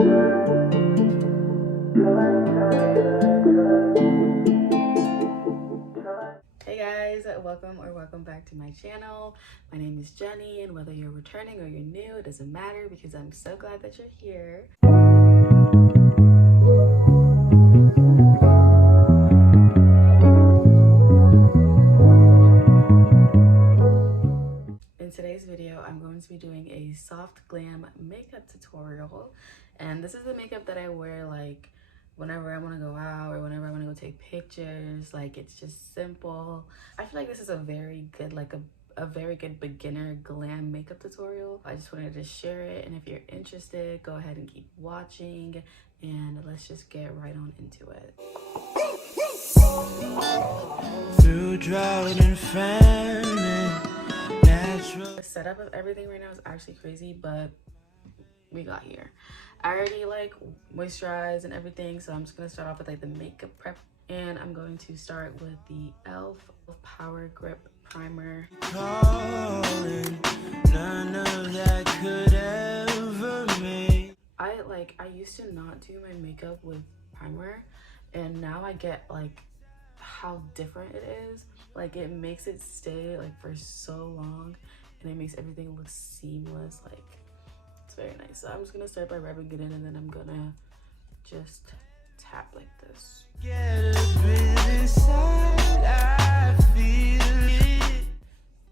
Hey guys, welcome back to my channel. My name is Jenny, and whether you're returning or you're new, it doesn't matter because I'm so glad that you're here. In today's video, I'm going to be doing a soft glam makeup tutorial, and this is the makeup that I wear like whenever I want to go out or whenever I want to go take pictures. Like, it's just simple. I feel like this is a very good, like a very good beginner glam makeup tutorial. I just wanted to share it, and if you're interested, go ahead and keep watching, and let's just get right on into it. Through drought and famine, the setup of everything right now is actually crazy, but we got here. I already like moisturized and everything, so I'm just gonna start off with like the makeup prep, and I'm going to start with the e.l.f. Power Grip Primer. None of that could ever make. I used to not do my makeup with primer, and now I get like how different it is. Like, it makes it stay like for so long, and it makes everything look seamless. Like, it's very nice. So I'm just gonna start by rubbing it in, and then I'm gonna just tap like this.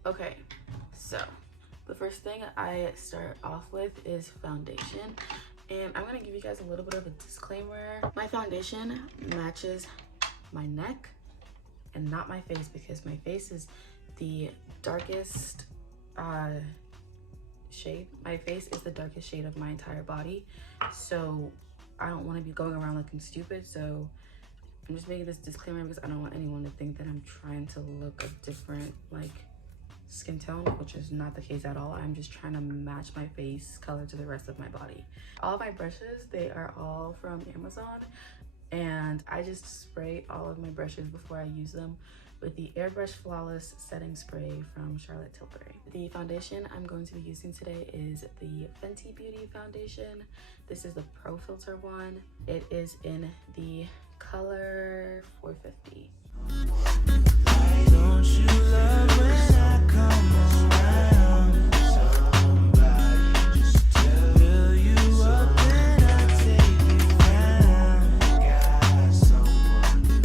Okay, so the first thing I start off with is foundation, and I'm gonna give you guys a little bit of a disclaimer. My foundation matches my neck and not my face, because my face is the darkest shade. My face is the darkest shade of my entire body, so I don't want to be going around looking stupid. So I'm just making this disclaimer because I don't want anyone to think that I'm trying to look a different like skin tone, which is not the case at all. I'm just trying to match my face color to the rest of my body. All of my brushes, they are all from Amazon, and I just spray all of my brushes before I use them with the Airbrush Flawless Setting Spray from Charlotte Tilbury. The foundation I'm going to be using today is the Fenty Beauty foundation. This is the Pro Filter one. It is in the color 450. Don't you love when I come around? Somebody just fill you up and I take you round. Got someone.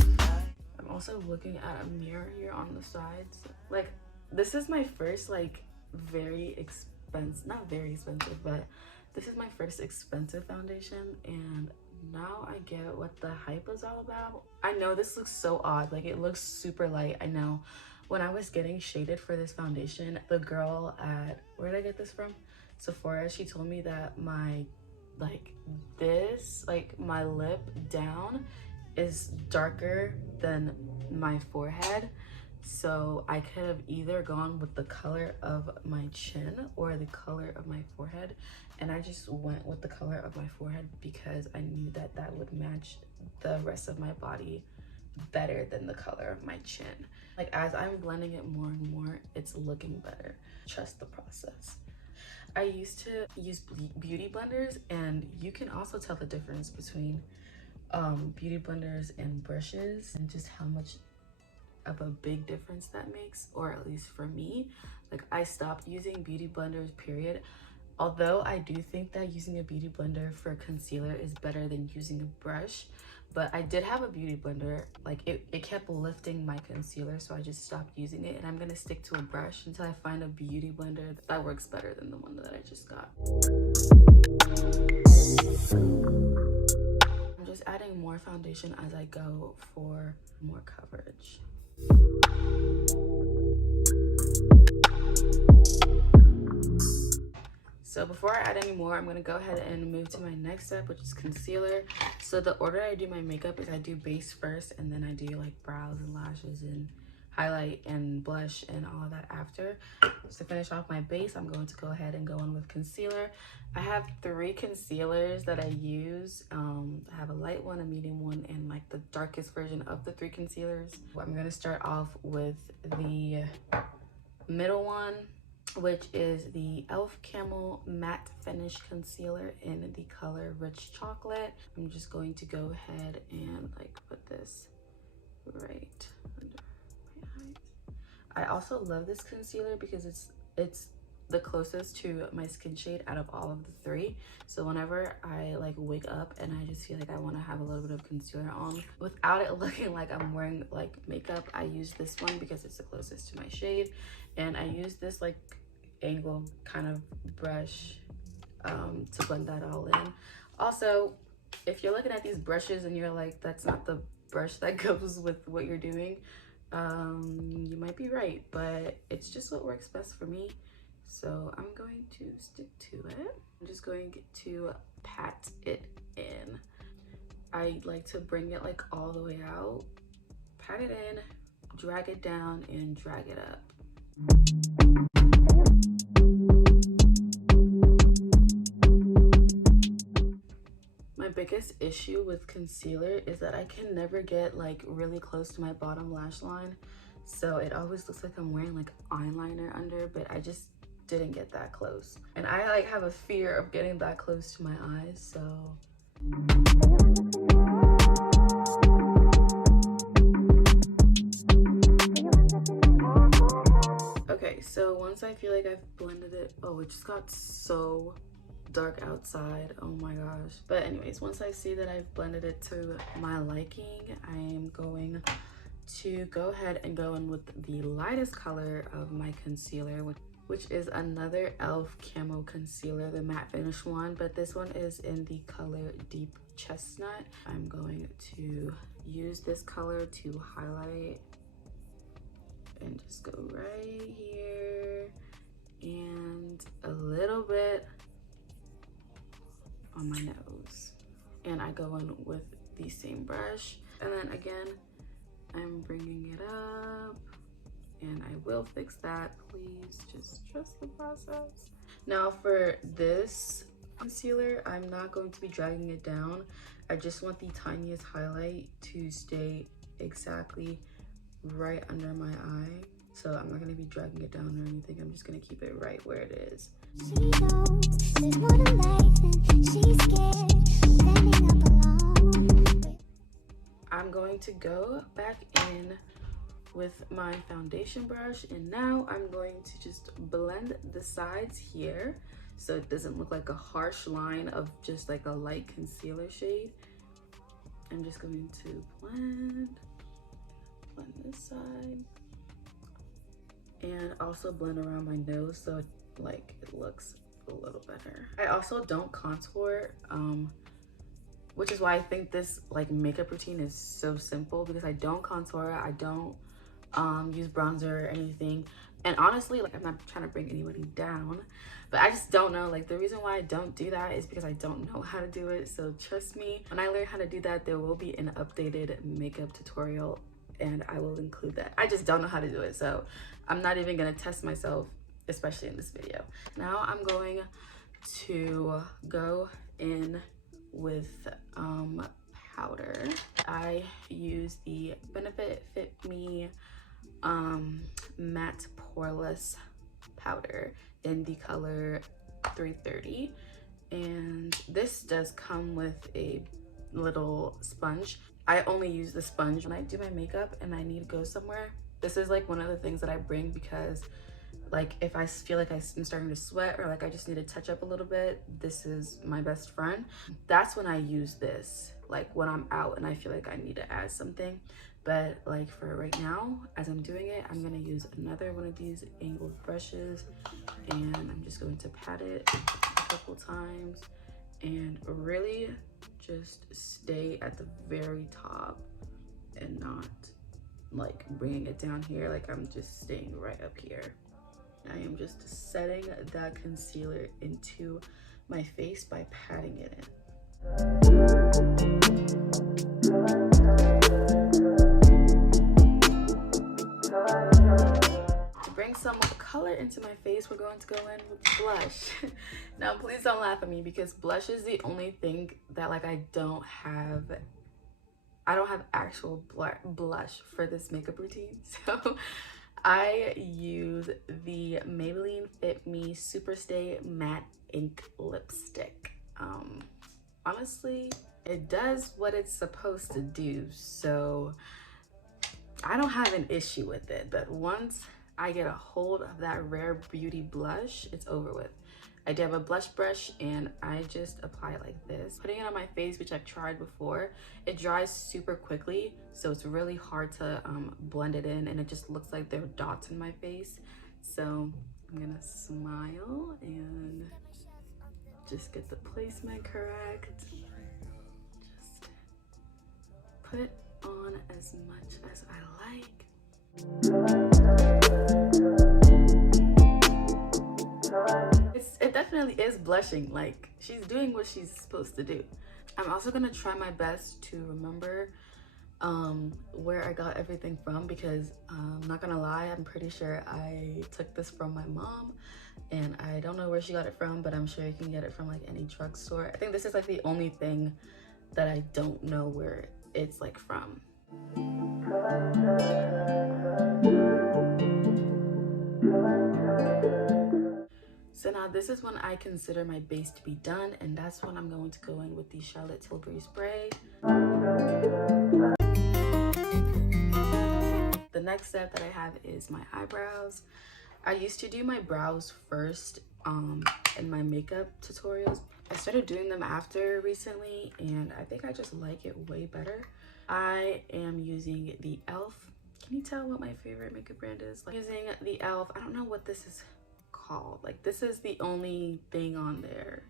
I'm also looking at a mirror here on the sides. Like, this is my first like very expensive, not very expensive, but this is my first expensive foundation, and now I get what the hype is all about. I know this looks so odd, like it looks super light. I know when I was getting shaded for this foundation, the girl at, where did I get this from? Sephora, she told me that my my lip down is darker than my forehead. So I could have either gone with the color of my chin or the color of my forehead, and I just went with the color of my forehead because I knew that that would match the rest of my body better than the color of my chin. Like, as I'm blending it more and more, it's looking better. Trust the process. I used to use beauty blenders, and you can also tell the difference between beauty blenders and brushes, and just how much of a big difference that makes, or at least for me. Like, I stopped using beauty blenders, period. Although I do think that using a beauty blender for concealer is better than using a brush, but I did have a beauty blender. Like, it kept lifting my concealer, so I just stopped using it, and I'm gonna stick to a brush until I find a beauty blender that works better than the one that I just got. I'm just adding more foundation as I go for more coverage. So before I add any more, I'm going to go ahead and move to my next step, which is concealer. So the order I do my makeup is I do base first, and then I do like brows and lashes and highlight and blush and all of that after. So to finish off my base, I'm going to go ahead and go in with concealer. I have 3 concealers that I use. I have a light one, a medium one, and like the darkest version of the 3 concealers. I'm going to start off with the middle one. which is the e.l.f. Camel Matte Finish Concealer in the color Rich Chocolate. I'm just going to go ahead and like put this right under my eyes. I also love this concealer because it's the closest to my skin shade out of all of the three. So whenever I like wake up and I just feel like I want to have a little bit of concealer on without it looking like I'm wearing like makeup, I use this one because it's the closest to my shade. And I use this like angled kind of brush to blend that all in. Also, if you're looking at these brushes and you're like, that's not the brush that goes with what you're doing, you might be right, but it's just what works best for me. So I'm going to stick to it. I'm just going to pat it in. I like to bring it like all the way out, pat it in, drag it down, and drag it up. My biggest issue with concealer is that I can never get like really close to my bottom lash line. So it always looks like I'm wearing like eyeliner under, but I just didn't get that close. And I like have a fear of getting that close to my eyes, so. Okay, so once I feel like I've blended it, oh, it just got so dark outside, oh my gosh. But anyways, once I see that I've blended it to my liking, I am going to go ahead and go in with the lightest color of my concealer, which is another e.l.f. Camo Concealer, the matte finish one, but this one is in the color Deep Chestnut. I'm going to use this color to highlight and just go right here and a little bit on my nose. And I go in with the same brush, and then again, I'm bringing it up. And I will fix that. Please just trust the process. Now for this concealer, I'm not going to be dragging it down. I just want the tiniest highlight to stay exactly right under my eye. So I'm not going to be dragging it down or anything. I'm just going to keep it right where it is. She knows there's more to life and she's scared standing up alone. I'm going to go back in with my foundation brush, and now I'm going to just blend the sides here so it doesn't look like a harsh line of just like a light concealer shade. I'm just going to blend this side and also blend around my nose so it looks a little better. I also don't contour, which is why I think this like makeup routine is so simple, because I don't contour, I don't use bronzer or anything. And honestly, like, I'm not trying to bring anybody down, but I just don't know. Like, the reason why I don't do that is because I don't know how to do it. So trust me, when I learn how to do that, there will be an updated makeup tutorial and I will include that. I just don't know how to do it, so I'm not even gonna test myself, especially in this video. Now I'm going to go in with powder. I use the Benefit Fit Me matte poreless powder in the color 330, and this does come with a little sponge. I only use the sponge when I do my makeup and I need to go somewhere. This is like one of the things that I bring because like if I feel like I'm starting to sweat or like I just need to touch up a little bit, this is my best friend. That's when I use this, like when I'm out and I feel like I need to add something. But like for right now, as I'm doing it, I'm gonna use another one of these angled brushes and I'm just going to pat it a couple times and really just stay at the very top and not like bringing it down here. Like I'm just staying right up here. I am just setting that concealer into my face by patting it in. To bring some color into my face, we're going to go in with blush. Now, please don't laugh at me because blush is the only thing that like I don't have actual blush for this makeup routine. So I use the Maybelline Fit Me Superstay Matte Ink Lipstick. Honestly, it does what it's supposed to do, so I don't have an issue with it. But once I get a hold of that Rare Beauty blush, it's over with. I do have a blush brush and I just apply it like this. Putting it on my face, which I've tried before, it dries super quickly, so it's really hard to blend it in, and it just looks like there are dots in my face. So I'm gonna smile and just get the placement correct. Just put on as much as I like. It definitely is blushing. Like, she's doing what she's supposed to do. I'm also gonna try my best to remember where I got everything from, because I'm not gonna lie, I'm pretty sure I took this from my mom, and I don't know where she got it from, but I'm sure you can get it from like any drugstore. I think this is like the only thing that I don't know where it's like from. So now this is when I consider my base to be done, and that's when I'm going to go in with the Charlotte Tilbury spray. The next step that I have is my eyebrows. I used to do my brows first in my makeup tutorials. I started doing them after recently, and I think I just like it way better. I am using the e.l.f. Can you tell what my favorite makeup brand is? Like, using the e.l.f. I don't know what this is called. Like, this is the only thing on there.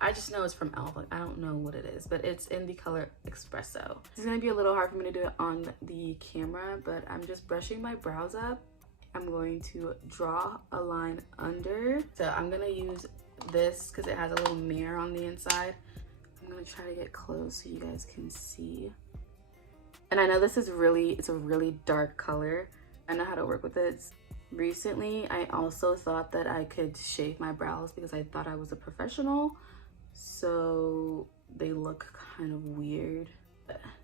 I just know it's from e.l.f. Like, I don't know what it is, but it's in the color Espresso. It's gonna be a little hard for me to do it on the camera, but I'm just brushing my brows up. I'm going to draw a line under. So I'm gonna use this because it has a little mirror on the inside. I'm gonna try to get close so you guys can see. And I know this is it's a really dark color. I know how to work with it. Recently, I also thought that I could shave my brows because I thought I was a professional. So they look kind of weird.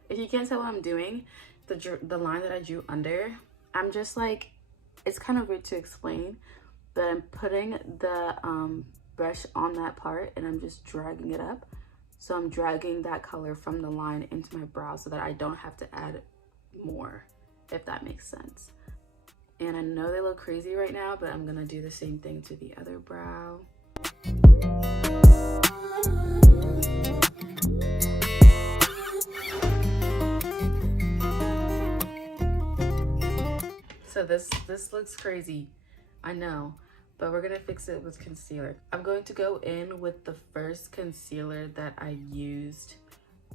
If you can't tell what I'm doing, the line that I drew under, I'm just like, it's kind of weird to explain, but I'm putting the brush on that part and I'm just dragging it up. So I'm dragging that color from the line into my brow so that I don't have to add more, if that makes sense. And I know they look crazy right now, but I'm gonna do the same thing to the other brow. So this looks crazy, I know, but we're gonna fix it with concealer. I'm going to go in with the first concealer that I used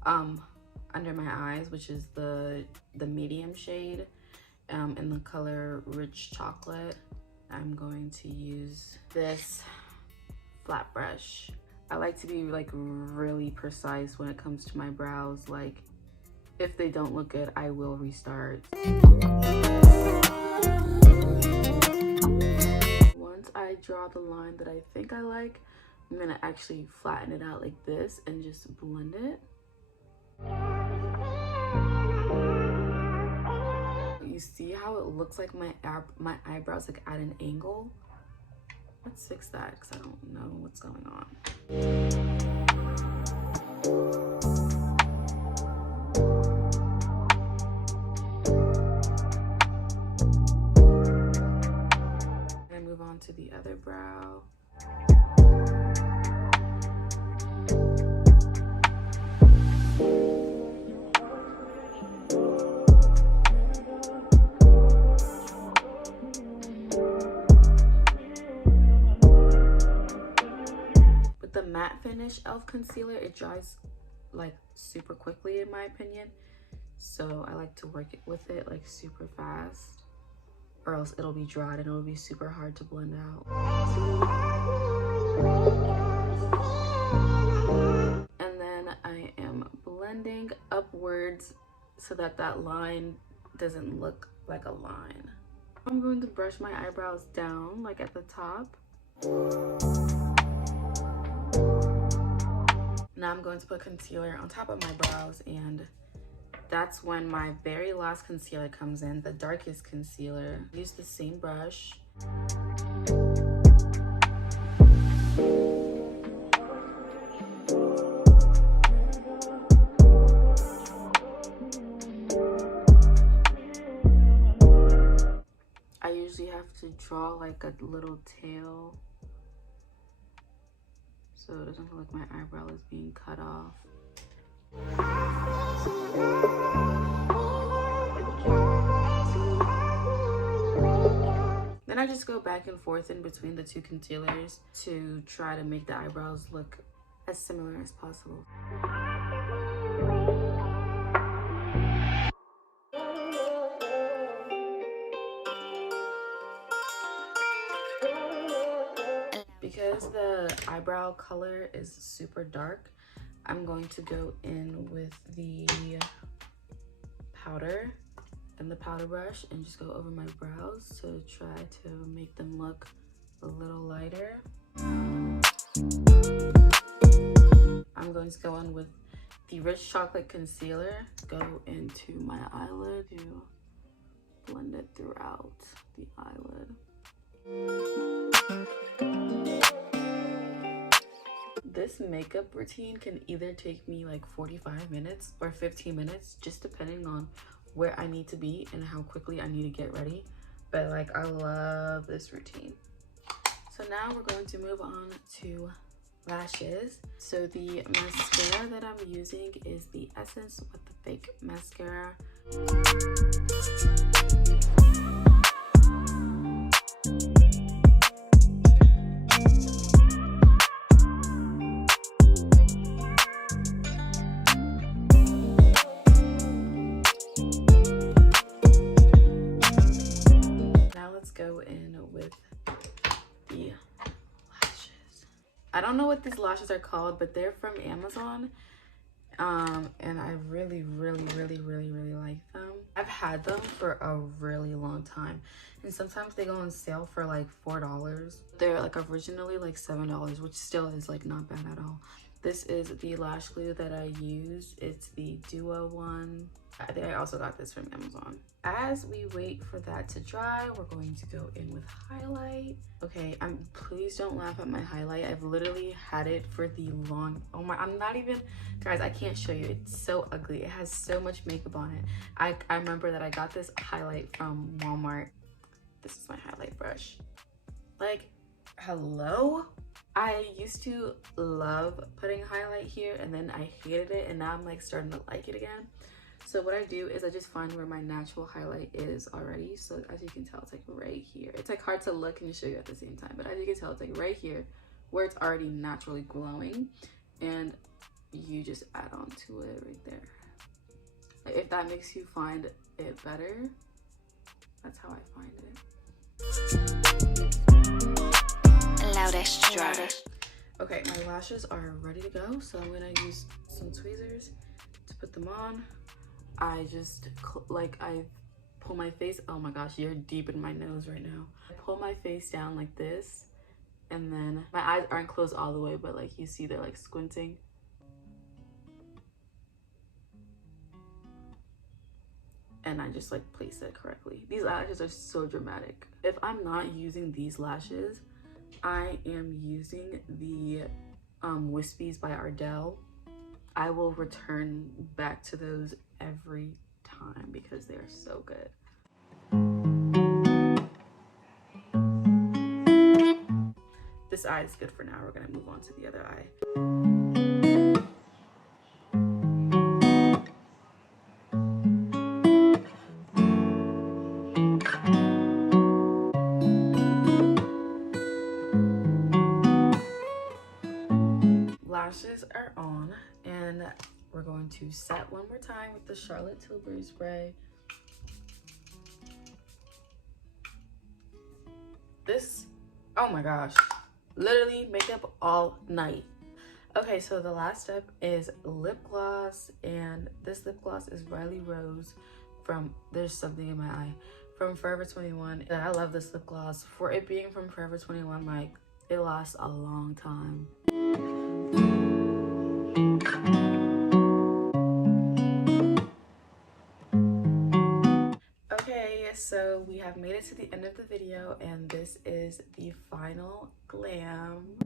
under my eyes, which is the medium shade in the color Rich Chocolate. I'm going to use this flat brush. I like to be like really precise when it comes to my brows. Like, if they don't look good, I will restart. Once I draw the line that I think I like, I'm gonna actually flatten it out like this and just blend it. You see how it looks like my eyebrows like at an angle? Let's fix that because I don't know what's going on. And move on to the other brow. Matte finish e.l.f. concealer, it dries like super quickly in my opinion, so I like to work with it like super fast, or else it'll be dried and it'll be super hard to blend out. And then I am blending upwards so that that line doesn't look like a line. I'm going to brush my eyebrows down like at the top. Now I'm going to put concealer on top of my brows and That's when my very last concealer comes in, the darkest concealer. Use the same brush. I usually have to draw like a little tail so it doesn't look like my eyebrow is being cut off. Then I just go back and forth in between the two concealers to try to make the eyebrows look as similar as possible. Because the eyebrow color is super dark, I'm going to go in with the powder and the powder brush and just go over my brows to try to make them look a little lighter. I'm going to go in with the rich chocolate concealer, go into my eyelid to blend it throughout the eyelid. This makeup routine can either take me like 45 minutes or 15 minutes, just depending on where I need to be and how quickly I need to get ready. But like, I love this routine. So now we're going to move on to lashes. So the mascara that I'm using is the Essence with the Fake Mascara. Go in with the lashes. I don't know what these lashes are called, but they're from Amazon, and I really like them. I've had them for a really long time, and sometimes they go on sale for like $4. They're like originally like $7, which still is like not bad at all. This is the lash glue that I use. It's the Duo one. I think I also got this from Amazon. As we wait for that to dry, we're going to go in with highlight. Okay, please don't laugh at my highlight. I've literally had it for the long, oh my, I'm not even, guys, I can't show you. It's so ugly. It has so much makeup on it. I remember that I got this highlight from Walmart. This is my highlight brush. Like, hello? I used to love putting highlight here, and then I hated it, and now I'm like starting to like it again. So what I do is I just find where my natural highlight is already. So as you can tell, it's like right here. It's like hard to look and show you at the same time, but as you can tell, it's like right here where it's already naturally glowing, and you just add on to it right there. If that makes you find it better, that's how I find it. Loudest dry. Okay, my lashes are ready to go, so I'm gonna use some tweezers to put them on. I just I pull my face, oh my gosh, you're deep in my nose right now. I pull my face down like this, and then my eyes aren't closed all the way, but like you see they're like squinting. And I just like place it correctly. These lashes are so dramatic. If I'm not using these lashes, I am using the Wispies by Ardell. I will return back to those every time because they are so good. This eye is good for now. We're gonna move on to the other eye. Lashes are on, and we're going to set one more time with the Charlotte Tilbury spray. This, oh my gosh, literally makeup all night. Okay, so the last step is lip gloss, and this lip gloss is Riley Rose from There's Something in My Eye from Forever 21. And I love this lip gloss. For it being from Forever 21, like, it lasts a long time. have made it to the end of the video, and this is the final glam.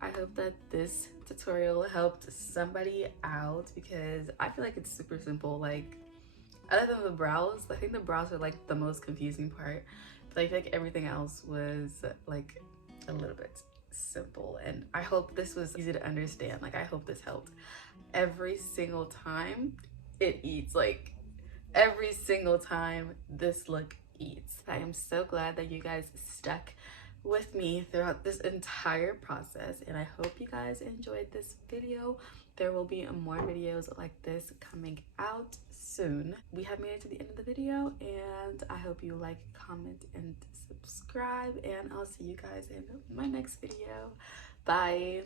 I hope that this tutorial helped somebody out, because I feel like it's super simple. Like, other than the brows, I think the brows are like the most confusing part, but I feel like everything else was like a little bit simple, and I hope this was easy to understand. Like, I hope this helped. Every single time it eats, like every single time this look eats. I am so glad that you guys stuck with me throughout this entire process, and I hope you guys enjoyed this video. There will be more videos like this coming out soon. We have made it to the end of the video, and I hope you like, comment, and subscribe, and I'll see you guys in my next video. Bye.